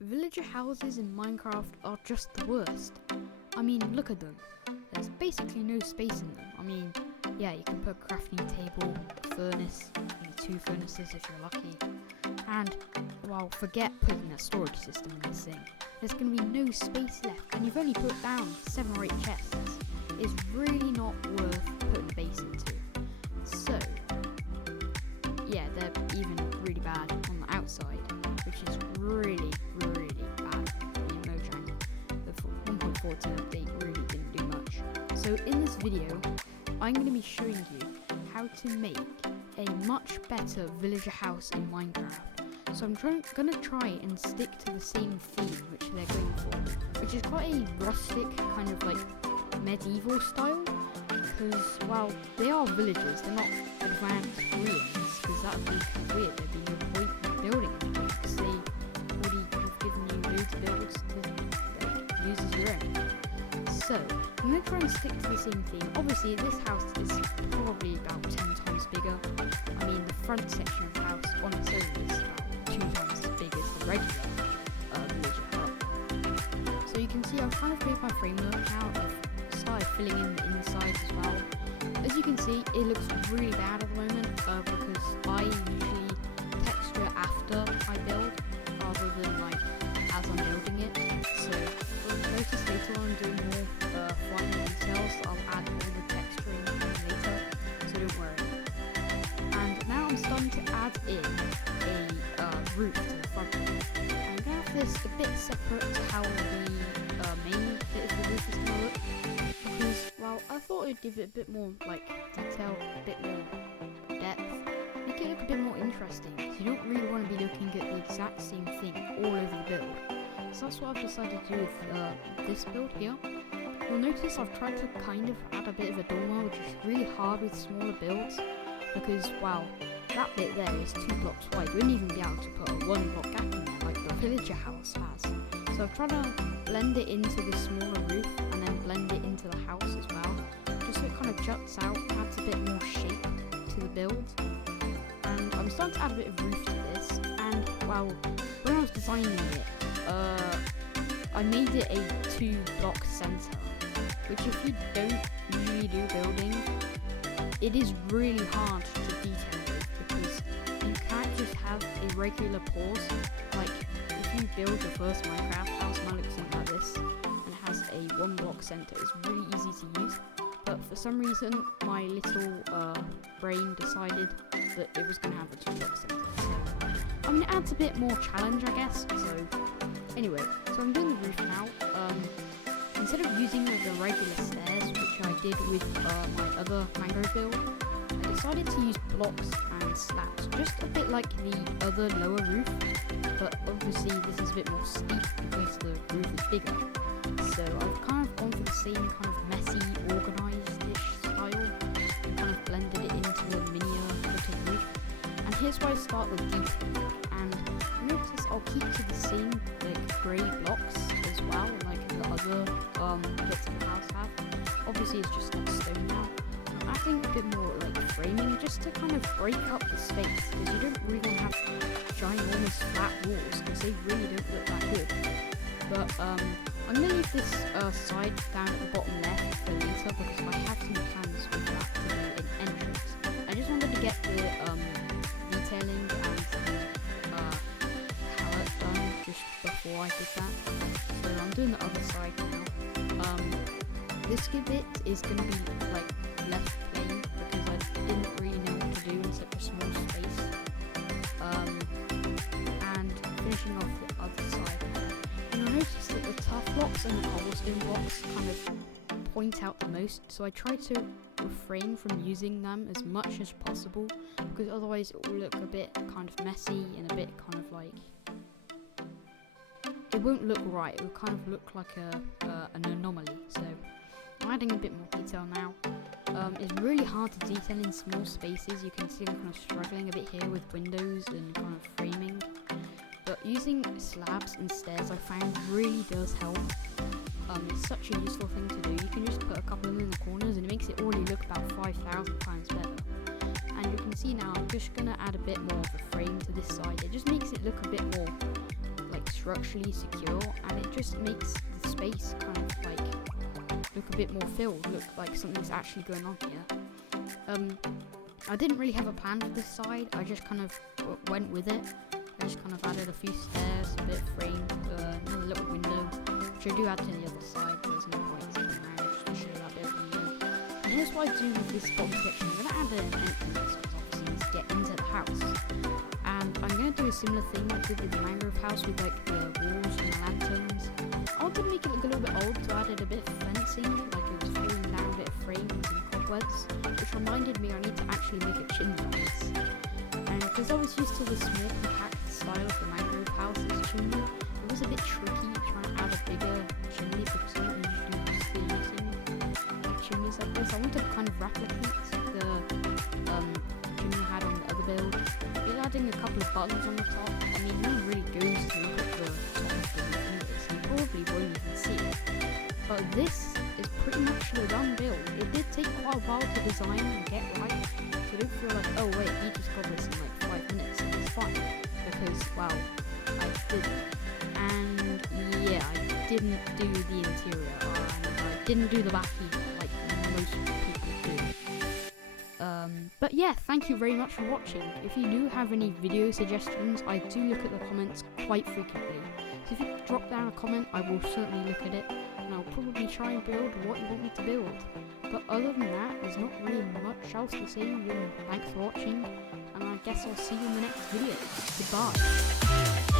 Villager houses in Minecraft are just the worst. I mean, look at them. There's basically no space in them. I mean, yeah, you can put a crafting table, a furnace, maybe 2 furnaces if you're lucky. And, well, forget putting a storage system in this thing. There's going to be no space left, and you've only put down 7 or 8 chests. It's really not worth putting a base into. So, yeah, they're even really bad on the outside, which is really, really bad in Mojang. The 1.14 update really didn't do much. So in this video, I'm going to be showing you how to make a much better villager house in Minecraft. So I'm going to try and stick to the same theme which they're going for, which is quite a rustic, kind of like medieval style, because, well, they are villagers, they're not advanced Koreans, because that would be kind of weird. There'd be no point in building anything, because they already have given you loads of builds to use as your own. So, I'm going to try and stick to the same theme. Obviously, this house is probably about 10 times bigger. I mean, the front section of the house on its own is about 2 times as big as the regular villager hut. So you can see I've kind of made my framework now. I've started filling in the insides as well. As you can see, it looks really bad at the moment because I usually texture after I build rather than like as I'm building it. So you'll notice later on I'm doing more fine details. I'll add all the texturing later, so don't worry. And now I'm starting to add in a roof to the front. I'm going to have this a bit separate to how the main bit of the roof is going to look. Because, well, I thought it'd give it a bit more, like, detail, a bit more depth, make it look a bit more interesting, because you don't really want to be looking at the exact same thing all over the build. So that's what I've decided to do with this build here. You'll notice I've tried to kind of add a bit of a dormer, which is really hard with smaller builds, because, wow, that bit there is 2 blocks wide. You wouldn't even be able to put a 1 block gap in there, like the villager house has. So I've tried to blend it into the smaller roof, and then blend it into the house as well, just so it kind of juts out, adds a bit more shape to the build. And I'm starting to add a bit of roof to this, and well, when I was designing it, I made it a 2-block center, which if you don't usually do building, it is really hard to detail with, because you can't just have a regular pause. Like, if you build your first Minecraft house, might look something like this, and it has a 1-block center. It's really easy to use, but for some reason my little brain decided that it was going to have a 2-block center. So, I mean, it adds a bit more challenge, I guess. So anyway, so I'm doing the roof now. Instead of using the regular stairs, which I did with my other mangrove build, I decided to use blocks and slabs, just a bit like the other lower roof, but obviously this is a bit more steep because the roof is bigger. So I've kind of gone for the same kind of messy, organised-ish style, and kind of blended it into a minier footed roof. And here's where I start the detail. And notice I'll keep to the same like grey blocks as well, like the other bits of the house have. Obviously it's just like stone now. I'm adding a bit more like framing just to kind of break up the space, because you don't really have ginormous flat walls, because they really don't look that good. But I'm going to leave this side down at the bottom left for later, because I have some plans with that to do an entrance. I just wanted to get the detailing and the palette done just before I did that. So I'm doing the other side now. This bit is going to be like left plain, because I didn't really know what to do in such a small space. And finishing off the other side. And you'll notice that the tough blocks and the cobblestone blocks kind of point out the most, so I try to refrain from using them as much as possible, because otherwise it will look a bit kind of messy and a bit kind of like, it won't look right. It will kind of look like an anomaly. So I'm adding a bit more detail now. It's really hard to detail in small spaces. You can see I'm kind of struggling a bit here with windows and kind of framing, but using slabs and stairs I found really does help. It's such a useful thing to do. You can just put a couple of them in the corners and it makes it already look about 5,000 times better. And you can see now I'm just going to add a bit more of a frame to this side. It just makes it look a bit more like structurally secure, and it just makes the space kind of like look a bit more filled, look like something's actually going on here. I didn't really have a plan for this side, I just kind of went with it. I just kind of added a few stairs, a bit of frame, another little window, which I do add to the other side, but there's no point in around just to show that bit of window. And here's what I do with this bottom section. I'm going to add an entrance, because obviously you need to get into the house. And I'm going to do a similar thing I did with the mangrove house with like the walls and the lanterns. I wanted to make it look a little bit old, so I added a bit of fencing, like it was falling down, a bit of frames and cobwebs, which reminded me I need to actually make a chimney on this. And because I was used to the small compact style of the mangrove house's chimney, it was a bit tricky trying to add a bigger chimney because I'm not usually used to using chimneys like this. I wanted to kind of replicate the chimney I had on the other build. Just adding a couple of buttons on the top. I mean, no one really goes to look at the top of the window, so you probably won't even see it. But this is pretty much the done build. It did take quite a while to design and get right, so don't feel like, oh wait, you just got this in like 5 minutes and it's fine. Because, well, I didn't. And yeah, I didn't do the interior, and I didn't do the back either, like most people do. But yeah, thank you very much for watching. If you do have any video suggestions, I do look at the comments quite frequently. So if you drop down a comment, I will certainly look at it, and I'll probably try and build what you want me to build. But other than that, there's not really much else to say. Thanks for watching, and I guess I'll see you in the next video. Goodbye.